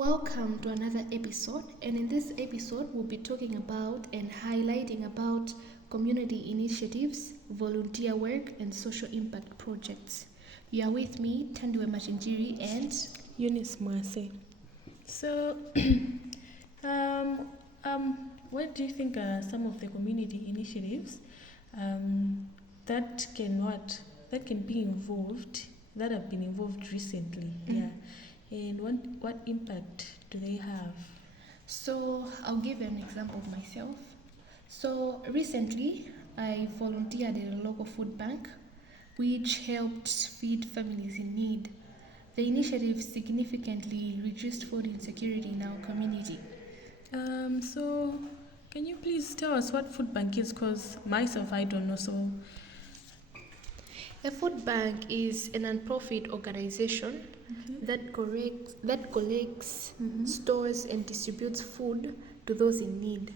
Welcome to another episode, and in this episode, we'll be talking about and highlighting about community initiatives, volunteer work, and social impact projects. You are with me, Tandiwe Machinjiri, and Eunice Mwase. So, what do you think are some of the community initiatives that can be involved that have been involved recently? Yeah, and what impact do they have? so I'll give you an example of myself. So recently, I volunteered at a local food bank, which helped feed families in need. The initiative significantly reduced food insecurity in our community. So can you please tell us what food bank is? Because myself, I don't know. So, A food bank is a non-profit organization that collects, stores, and distributes food to those in need.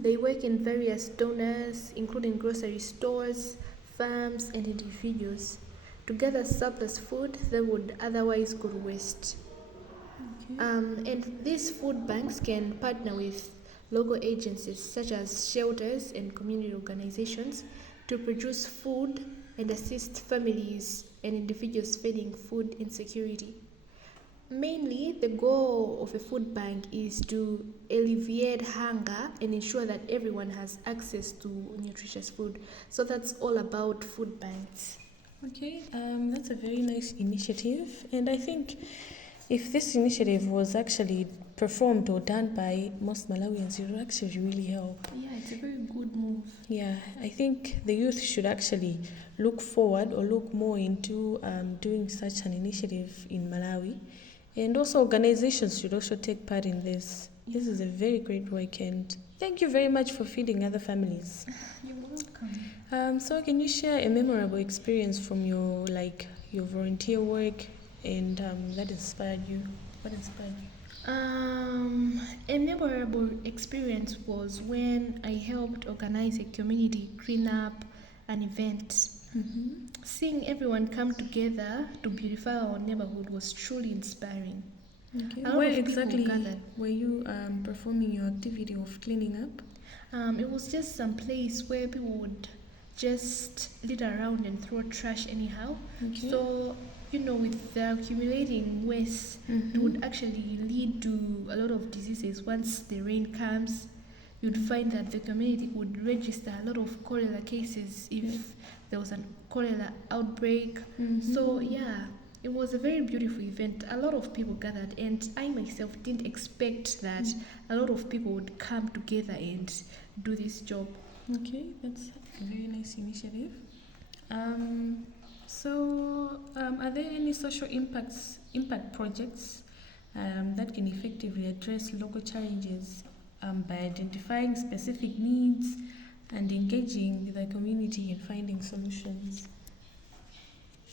They work in various donors, including grocery stores, farms, and individuals, to gather surplus food that would otherwise go to waste. And these food banks can partner with local agencies such as shelters and community organizations to produce food and assist families and individuals facing food insecurity. Mainly, the goal of a food bank is to alleviate hunger and ensure that everyone has access to nutritious food. So that's all about food banks. okay, that's a very nice initiative, and I think if this initiative was actually performed or done by most Malawians, it would actually really help. Yeah, it's a very good move. Yeah, I think the youth should actually look forward or look more into doing such an initiative in Malawi. And also, organizations should also take part in this. This is a very great work, and thank you very much for feeding other families. You're welcome. So, can you share a memorable experience from your volunteer work and that inspired you? What inspired you? A memorable experience was when I helped organize a community cleanup an event. Seeing everyone come together to beautify our neighborhood was truly inspiring. Okay. A lot Where of people exactly gathered. were you performing your activity of cleaning up? It was just some place where people would just litter around and throw trash anyhow. Okay. So, with the accumulating waste, it would actually lead to a lot of diseases. Once the rain comes, you'd find that the community would register a lot of cholera cases if there was a cholera outbreak. So, yeah, it was a very beautiful event. A lot of people gathered, and I myself didn't expect that a lot of people would come together and do this job. Okay, that's a very nice initiative. Are there any social impact projects that can effectively address local challenges by identifying specific needs and engaging the community in finding solutions?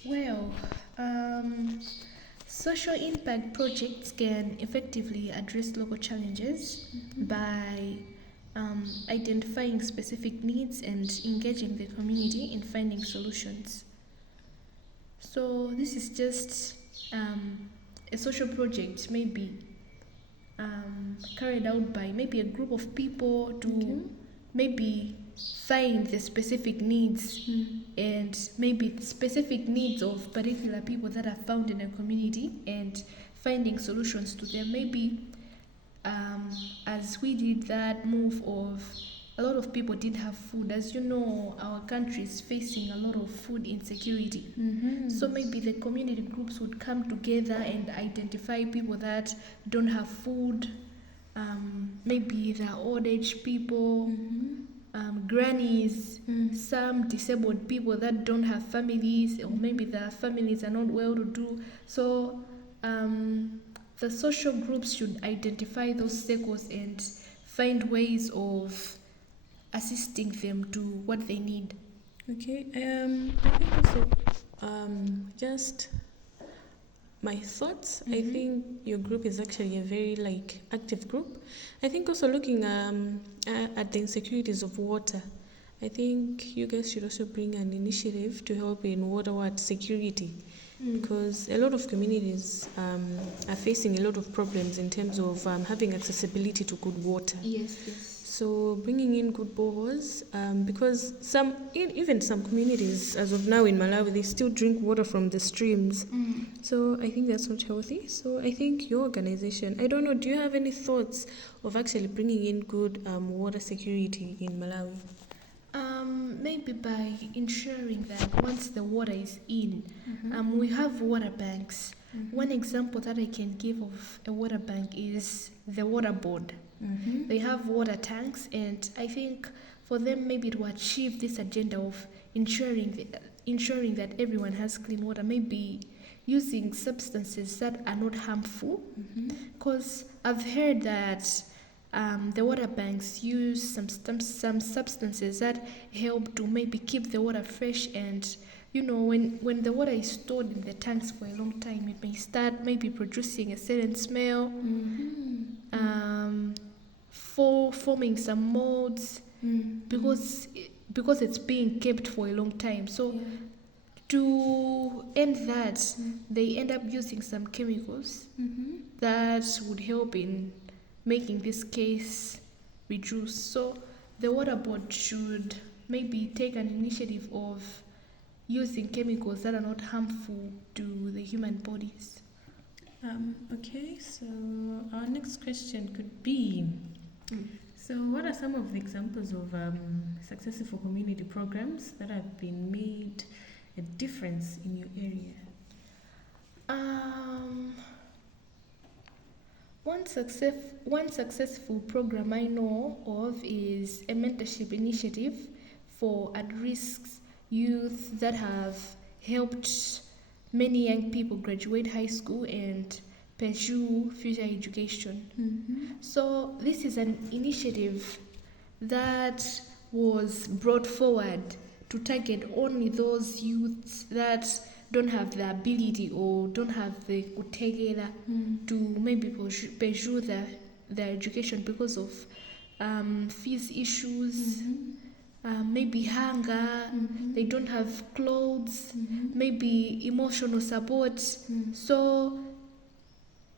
Well, social impact projects can effectively address local challenges by identifying specific needs and engaging the community in finding solutions. So, this is just a social project, maybe carried out by maybe a group of people to maybe find the specific needs and maybe specific needs of particular people that are found in a community and finding solutions to them. Maybe as we did that move of a lot of people didn't have food. As you know, our country is facing a lot of food insecurity. So maybe the community groups would come together and identify people that don't have food. Maybe the old age people, grannies, some disabled people that don't have families, or maybe their families are not well to do. So the social groups should identify those circles and find ways of assisting them to what they need. Okay, I think also just my thoughts. I think your group is actually a very active group. I think also looking at the insecurities of water. I think you guys should also bring an initiative to help in water security. because a lot of communities are facing a lot of problems in terms of having accessibility to good water. Yes. So bringing in good boreholes, because even some communities, as of now in Malawi, they still drink water from the streams. So I think that's not healthy. So I think your organization, I don't know, do you have any thoughts of actually bringing in good water security in Malawi? Maybe by ensuring that once the water is in, we have water banks. One example that I can give of a water bank is the water board. They have water tanks, and I think for them maybe to achieve this agenda of ensuring that everyone has clean water, maybe using substances that are not harmful. Because I've heard that the water banks use some substances that help to maybe keep the water fresh, and when the water is stored in the tanks for a long time, it may start maybe producing a certain smell, forming some molds, because it's being kept for a long time. So to end that, they end up using some chemicals that would help in making this case reduce. So the water board should maybe take an initiative of using chemicals that are not harmful to the human bodies. Okay, so our next question could be, so what are some of the examples of successful community programs that have been made a difference in your area? One successful program I know of is a mentorship initiative for at-risk youth that have helped many young people graduate high school and pursue future education. So this is an initiative that was brought forward to target only those youths that don't have the ability or don't have the kutegera to maybe pursue their education because of fees issues, maybe hunger, they don't have clothes, maybe emotional support. So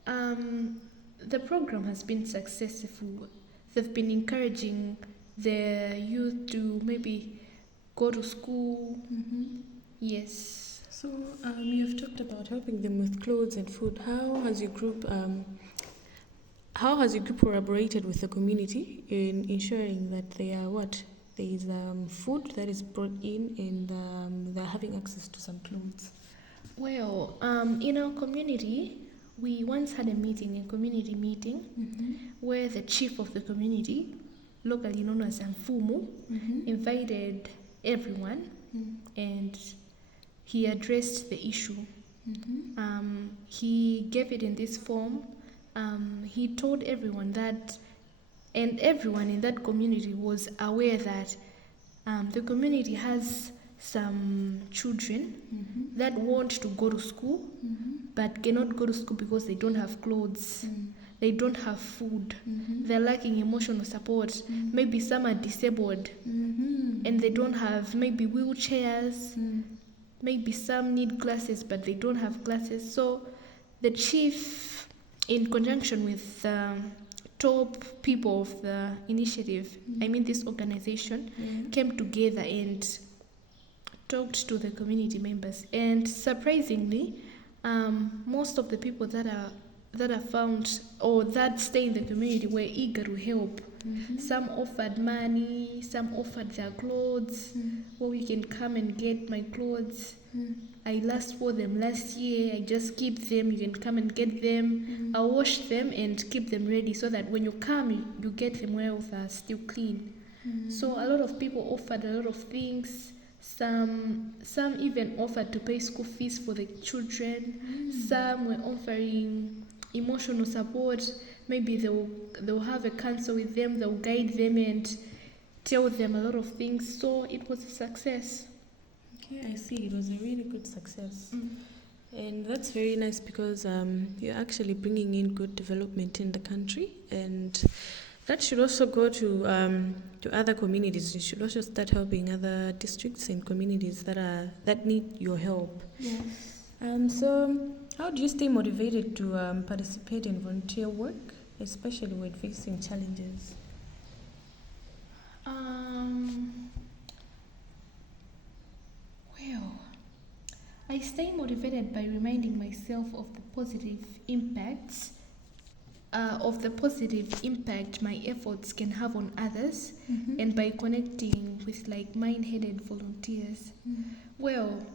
the program has been successful. They've been encouraging the youth to maybe go to school. Yes. So you've talked about helping them with clothes and food. How has your group collaborated with the community in ensuring that there is food that is brought in, and they're having access to some clothes? Well, in our community, we once had a community meeting, where the chief of the community, locally known as Mfumu, invited everyone, and he addressed the issue. He gave it in this form. He told everyone that, and everyone in that community was aware that the community has some children that want to go to school but cannot go to school because they don't have clothes, they don't have food, they're lacking emotional support, maybe some are disabled, and they don't have maybe wheelchairs, maybe some need glasses but they don't have glasses. So the chief, in conjunction with top people of the initiative, this organization, came together and talked to the community members. And surprisingly, most of the people that are found or that stay in the community were eager to help. Some offered money, some offered their clothes. Well, you can come and get my clothes. I last wore them last year. I just keep them. You can come and get them. I'll wash them and keep them ready so that when you come, you get them where they're still clean. So a lot of people offered a lot of things. Some even offered to pay school fees for the children. Some were offering emotional support. Maybe they'll have a counsel with them, they'll guide them and tell them a lot of things. So it was a success. Okay, I see. It was a really good success. And that's very nice because you're actually bringing in good development in the country, and that should also go to other communities. You should also start helping other districts and communities that need your help. Yes. So, how do you stay motivated to participate in volunteer work, especially when facing challenges? Well, I stay motivated by reminding myself of the positive impact my efforts can have on others, and by connecting with like-minded volunteers. Well,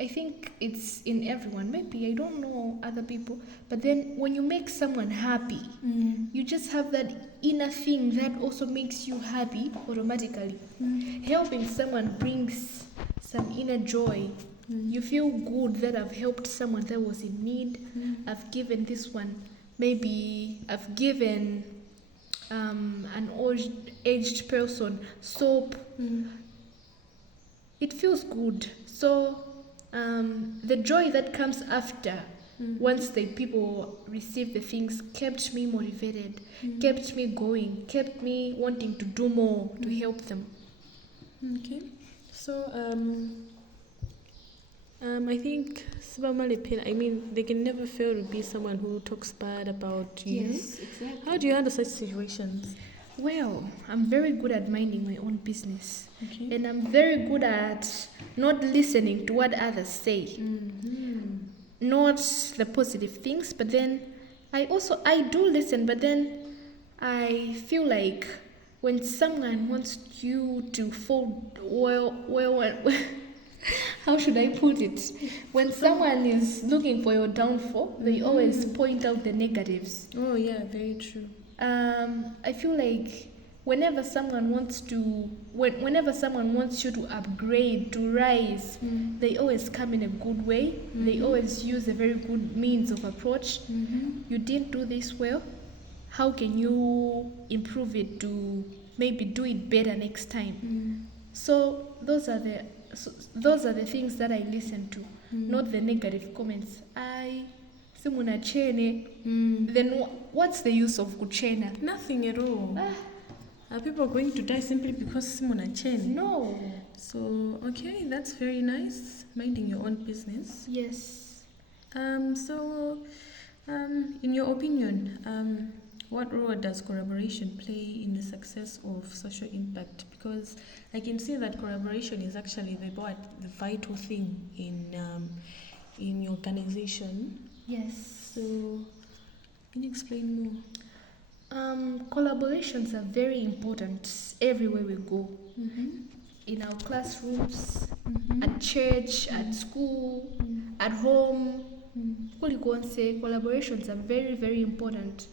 I think it's in everyone. Maybe I don't know other people, but then when you make someone happy, you just have that inner thing that also makes you happy automatically. Helping someone brings some inner joy. You feel good that I've helped someone that was in need. I've given this one. Maybe I've given an aged person soap. It feels good. So the joy that comes after, once the people receive the things, kept me motivated, kept me going, kept me wanting to do more to help them. Okay. So, I think I mean, they can never fail to be someone who talks bad about you. Yes, exactly. How do you handle such situations? Well, I'm very good at minding my own business. Okay. And I'm very good at not listening to what others say. Not the positive things, but then I do listen, but then I feel like when someone wants you to fall how should I put it? When someone is looking for your downfall, they always point out the negatives. Oh, yeah, very true. I feel like whenever someone wants you to upgrade, to rise, they always come in a good way. They always use a very good means of approach. You didn't do this well. How can you improve it to maybe do it better next time? So those are the things that I listen to, not the negative comments. Simuna chene. Then what's the use of kuchena? Nothing at all. Are people going to die simply because Simona Chen? No. So, okay, that's very nice. Minding your own business. Yes. So, in your opinion, what role does collaboration play in the success of social impact? Because I can see that collaboration is actually the vital thing in your organization. Yes. So, can you explain more? Collaborations are very important everywhere we go. In our classrooms, at church, at school, at home. Collaborations are very, very important.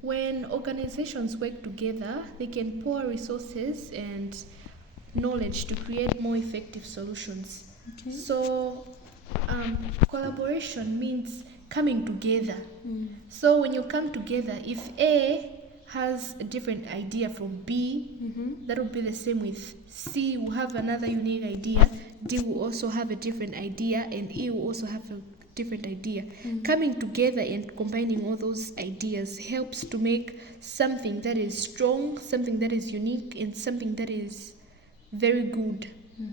When organizations work together, they can pour resources and knowledge to create more effective solutions. Okay. So, collaboration means coming together. So when you come together, if A has a different idea from B, that would be the same with C will have another unique idea, D will also have a different idea, and E will also have a different idea. Coming together and combining all those ideas helps to make something that is strong, something that is unique, and something that is very good.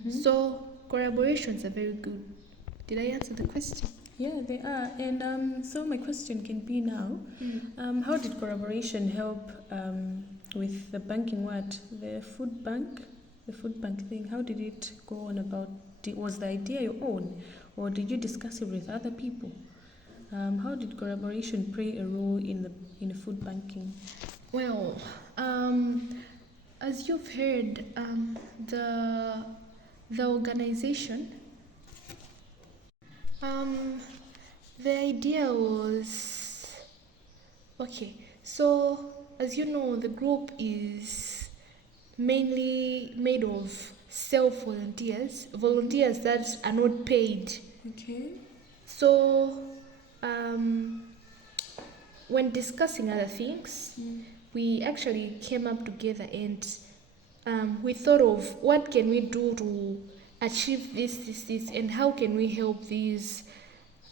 So collaborations are very good. Did I answer the question? Yeah, they are. And so my question can be now, how did collaboration help with the banking the food bank thing? How did it go on about? Was the idea your own, or did you discuss it with other people? How did collaboration play a role in the food banking? Well, as you've heard, the organization, the idea was okay. So as you know, the group is mainly made of volunteers that are not paid. Okay. So when discussing other things, we actually came up together and we thought of what can we do to achieve this, and how can we help these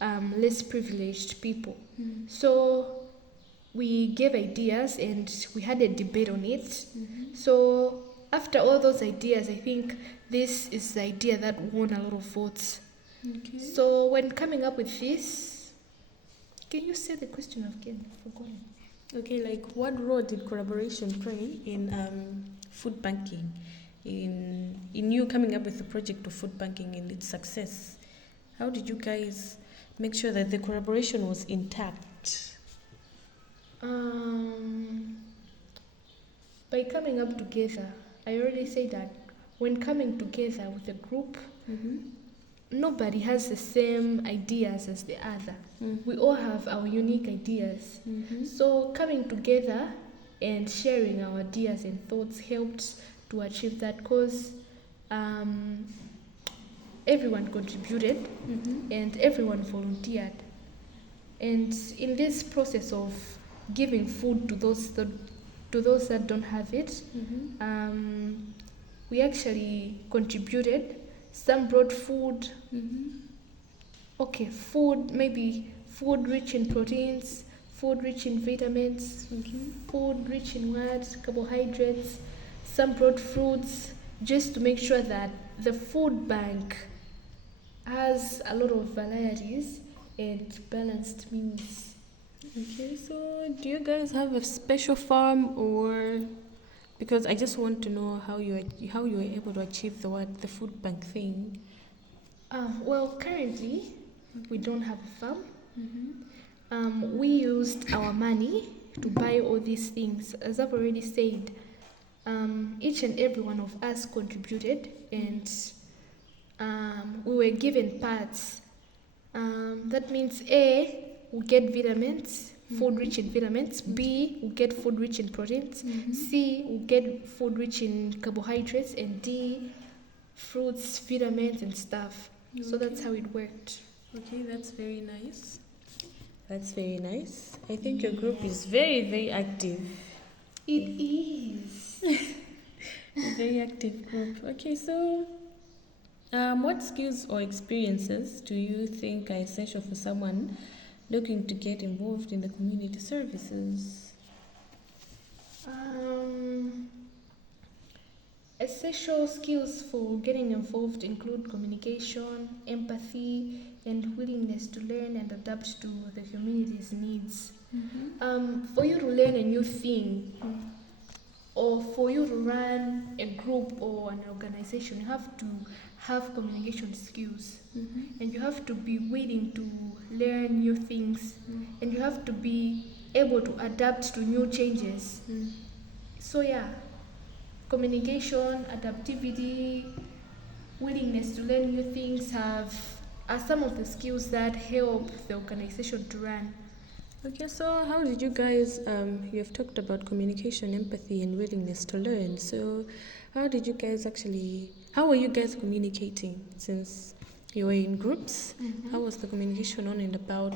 less privileged people. So we gave ideas and we had a debate on it. So after all those ideas, I think this is the idea that won a lot of votes. Okay. So when coming up with this, can you say the question again? Forgotten. Okay, like what role did collaboration play in food banking, in you coming up with the project of food banking and its success? How did you guys make sure that the collaboration was intact? By coming up together, I already say that when coming together with a group, nobody has the same ideas as the other. We all have our unique ideas. So coming together and sharing our ideas and thoughts helped to achieve that, because everyone contributed and everyone volunteered. And in this process of giving food to those that don't have it, we actually contributed. Some brought food. Okay, food, maybe food rich in proteins, food rich in vitamins, food rich in what? Carbohydrates. Some brought fruits, just to make sure that the food bank has a lot of varieties and balanced meals. Okay, so do you guys have a special farm, or because I just want to know how you were able to achieve the food bank thing? Well, currently we don't have a farm. We used our money to buy all these things. As I've already said, each and every one of us contributed, and we were given parts. That means A, we get vitamins, food rich in vitamins. B, we get food rich in proteins. C, we get food rich in carbohydrates. And D, fruits, vitamins, and stuff. So that's how it worked. Okay, that's very nice. That's very nice. I think your group is very, very active. It is. A very active group. Okay, so what skills or experiences do you think are essential for someone looking to get involved in the community services? Essential skills for getting involved include communication, empathy, and willingness to learn and adapt to the community's needs. For you to learn a new thing, or for you to run a group or an organization, you have to have communication skills, and you have to be willing to learn new things, and you have to be able to adapt to new changes. So yeah, communication, adaptivity, willingness to learn new things are some of the skills that help the organization to run. Okay, so how did you guys, you have talked about communication, empathy, and willingness to learn. So how did you guys how were you guys communicating since you were in groups? How was the communication on and about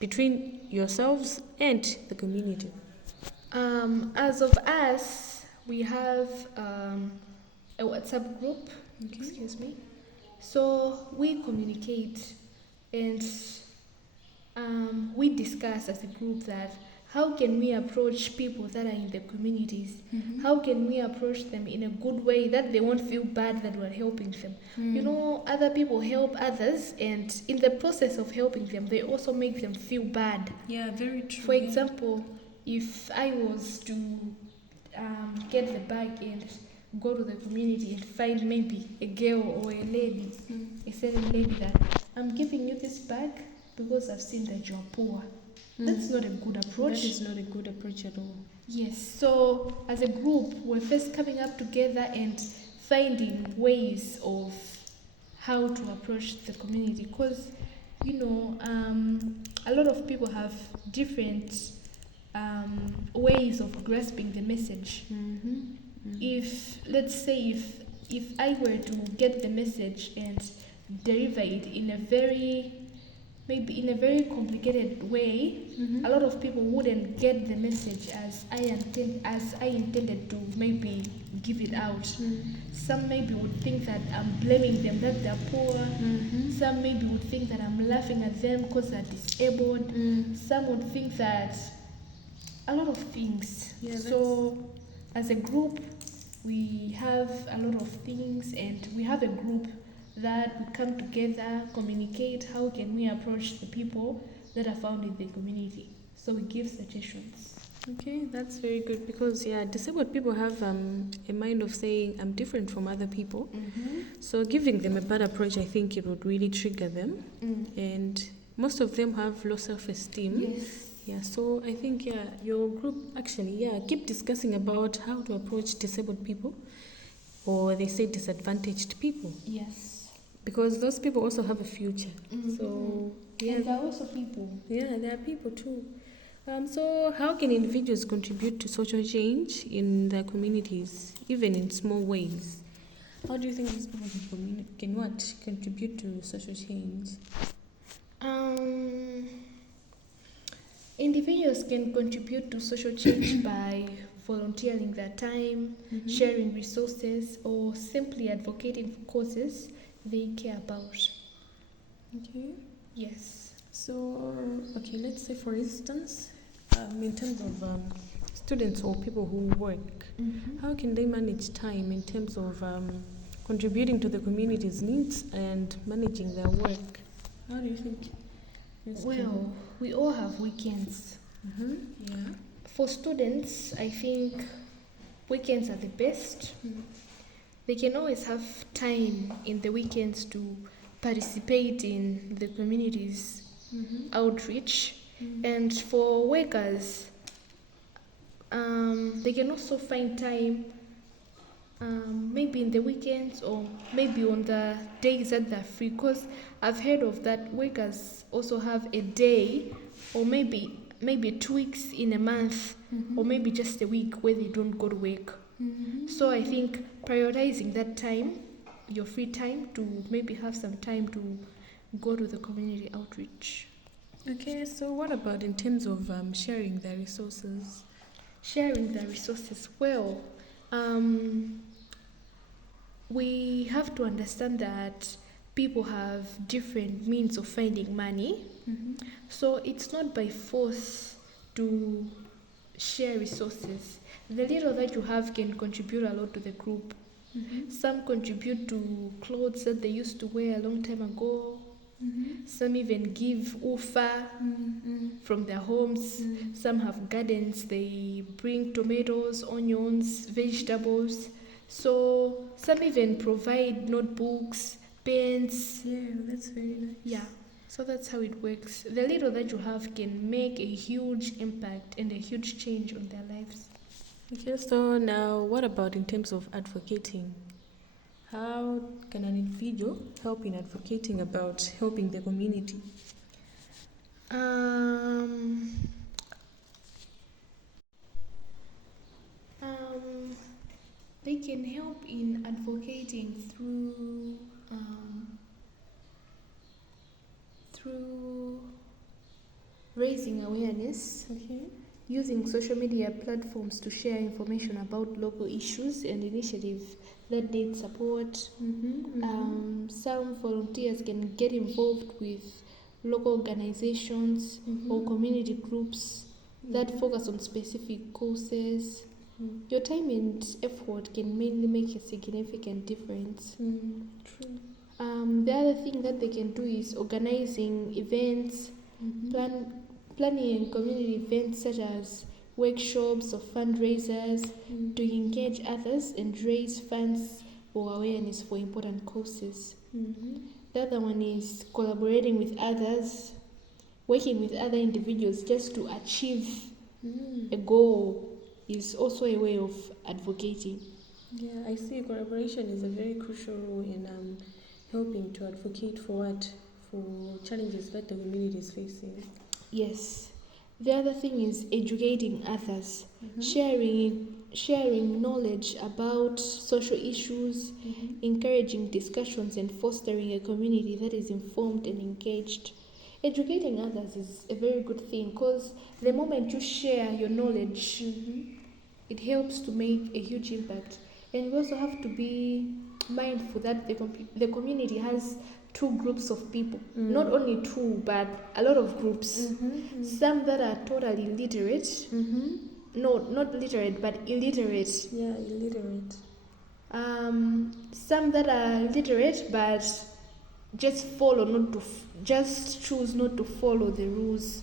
between yourselves and the community? As of us, we have a WhatsApp group. Excuse me. So we communicate, and we discuss as a group that how can we approach people that are in the communities? How can we approach them in a good way that they won't feel bad that we're helping them? You know, other people help others, and in the process of helping them, they also make them feel bad. Yeah, very true. For example, if I was to get the bag and go to the community and find maybe a girl or a lady, a certain lady, that I'm giving you this bag because I've seen that you're poor. That's not a good approach. That is not a good approach at all. Yes, so as a group, we're first coming up together and finding ways of how to approach the community, because you know, a lot of people have different ways of grasping the message. If, let's say, if I were to get the message and deliver it in a very complicated way, a lot of people wouldn't get the message as I intended to maybe give it out. Some maybe would think that I'm blaming them that they're poor. Some maybe would think that I'm laughing at them because they're disabled. Some would think that a lot of things. Yeah, so as a group, we have a lot of things, and we have a group that we come together, communicate how can we approach the people that are found in the community. So we give suggestions. Okay, that's very good because disabled people have a mind of saying I'm different from other people. So giving them a bad approach, I think it would really trigger them, and most of them have low self-esteem. Yes. Yeah, so I think your group actually keep discussing about how to approach disabled people, or they say disadvantaged people, Yes. because those people also have a future. So And there are also people. yeah, there are people too. So how can individuals contribute to social change in their communities, even in small ways? How do you think these people can contribute to social change? Individuals can contribute to social change by volunteering their time, sharing resources, or simply advocating for causes they care about. Okay. Yes. So, okay, let's say for instance, in terms of students or people who work, how can they manage time in terms of contributing to the community's needs and managing their work? How do you think? Well, we all have weekends. Yeah. For students, I think weekends are the best. They can always have time in the weekends to participate in the community's outreach. And for workers, they can also find time maybe in the weekends or maybe on the days that they're free, because I've heard of that workers also have a day or maybe 2 weeks in a month or maybe just a week where they don't go to work. So I think prioritizing that time, your free time, to maybe have some time to go to the community outreach. Okay, so what about in terms of sharing the resources? Sharing the resources, well, we have to understand that people have different means of finding money. So it's not by force to share resources. The little that you have can contribute a lot to the group. Some contribute to clothes that they used to wear a long time ago. Some even give ufa from their homes. Some have gardens, they bring tomatoes, onions, vegetables. So some even provide notebooks, pens. Yeah, that's very nice. Yeah, so that's how it works. The little that you have can make a huge impact and a huge change on their lives. Okay, so now what about in terms of advocating? How can an individual help in advocating about helping the community? They can help in advocating through raising awareness, using social media platforms to share information about local issues and initiatives that need support. Some volunteers can get involved with local organizations or community groups that focus on specific causes. Your time and effort can mainly make a significant difference. True. The other thing that they can do is organizing events, planning community events such as workshops or fundraisers to engage others and raise funds or awareness for important causes. The other one is collaborating with others, working with other individuals just to achieve a goal is also a way of advocating. Yeah, I see collaboration is a very crucial role in helping to advocate for challenges that the community is facing. Yes. The other thing is educating others, sharing knowledge about social issues, encouraging discussions, and fostering a community that is informed and engaged. Educating others is a very good thing, because the moment you share your knowledge, it helps to make a huge impact. And we also have to be mindful that the community has two groups of people, not only two but a lot of groups. Some that are totally literate, no, not literate but illiterate. Yeah, illiterate. Some that are literate but just follow, not to just choose not to follow the rules.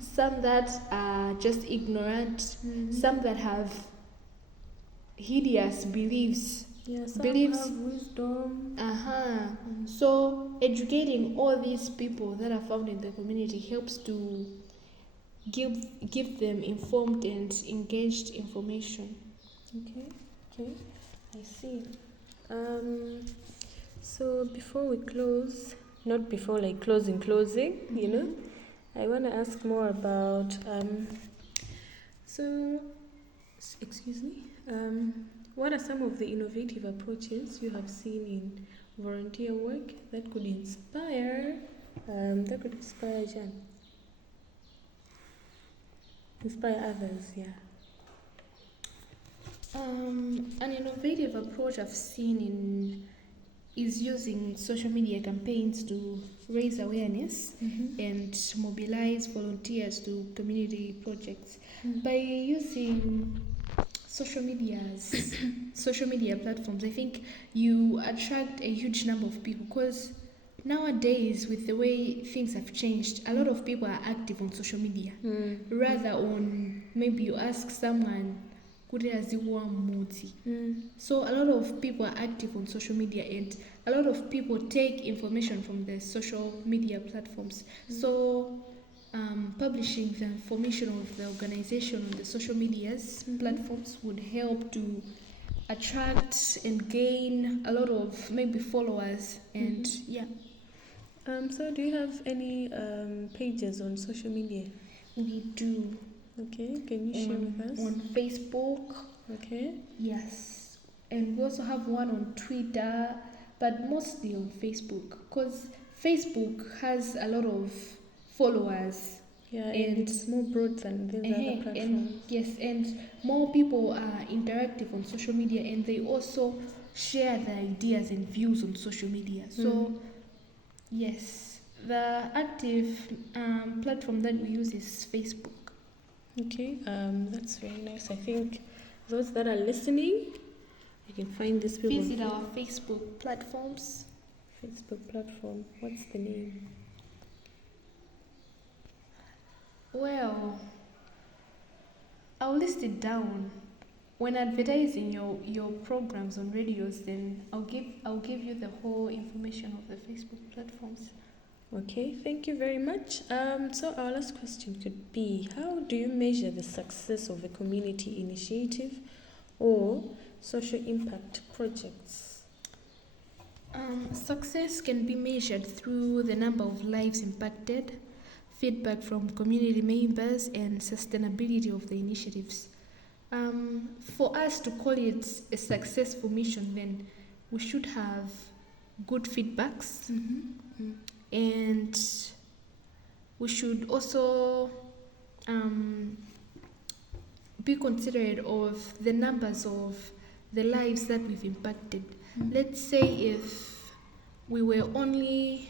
Some that are just ignorant, some that have hideous beliefs. Yeah, some Beliefs. have wisdom. So educating all these people that are found in the community helps to give them informed and engaged information. Okay, I see. So before we close, not before like closing, you know, I want to ask more about excuse me, what are some of the innovative approaches you have seen in volunteer work that could inspire Jan, inspire others? An innovative approach I've seen is using social media campaigns to raise awareness and mobilize volunteers to community projects. By using social media platforms, I think you attract a huge number of people, because nowadays, with the way things have changed, a lot of people are active on social media. Rather on, maybe you ask someone kuti aziwa mudzi. So a lot of people are active on social media, and a lot of people take information from the social media platforms. So publishing the information of the organization on the social medias platforms would help to attract and gain a lot of maybe followers. And so do you have any pages on social media? We do. Okay, can you share with us? On Facebook. Okay. Yes. And we also have one on Twitter, but mostly on Facebook, because Facebook has a lot of followers. Yeah, and it's more broad than these other platforms. And more people are interactive on social media, and they also share their ideas and views on social media. So, yes, the active platform that we use is Facebook. Okay, that's very nice. I think those that are listening, you can find these people. Visit our Facebook platforms. Facebook platform. What's the name? Well, I'll list it down. When advertising your programs on radios, then I'll give you the whole information of the Facebook platforms. Okay, thank you very much. So our last question could be, how do you measure the success of a community initiative or social impact projects? Success can be measured through the number of lives impacted, feedback from community members, and sustainability of the initiatives. For us to call it a successful mission, then we should have good feedbacks, and we should also be considerate of the numbers of the lives that we've impacted. Let's say if we were only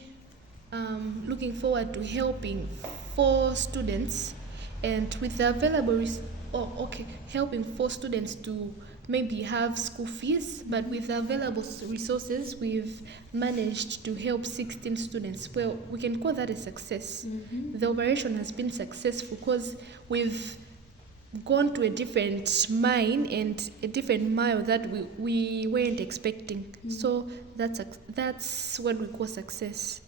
looking forward to helping 4 students, and with the available helping 4 students to maybe have school fees, but with the available resources we've managed to help 16 students. Well, we can call that a success. The operation has been successful because we've gone to a different mine and a different mile that we weren't expecting. So that's what we call success.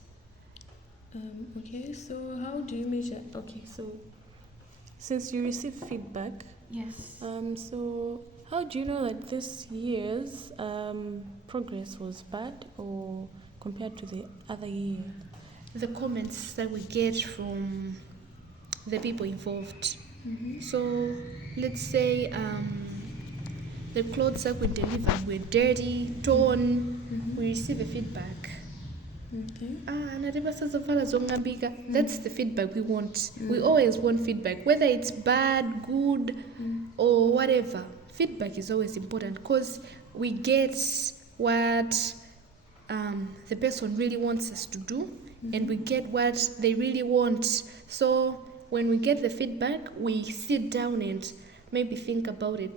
Okay, so how do you measure? Okay, so since you receive feedback, yes. So how do you know that this year's progress was bad or compared to the other year? The comments that we get from the people involved. So let's say the clothes that we delivered were dirty, torn. We receive a feedback. That's the feedback we want. We always want feedback, whether it's bad, good, or whatever. Feedback is always important because we get what the person really wants us to do, and we get what they really want. So when we get the feedback, we sit down and maybe think about it.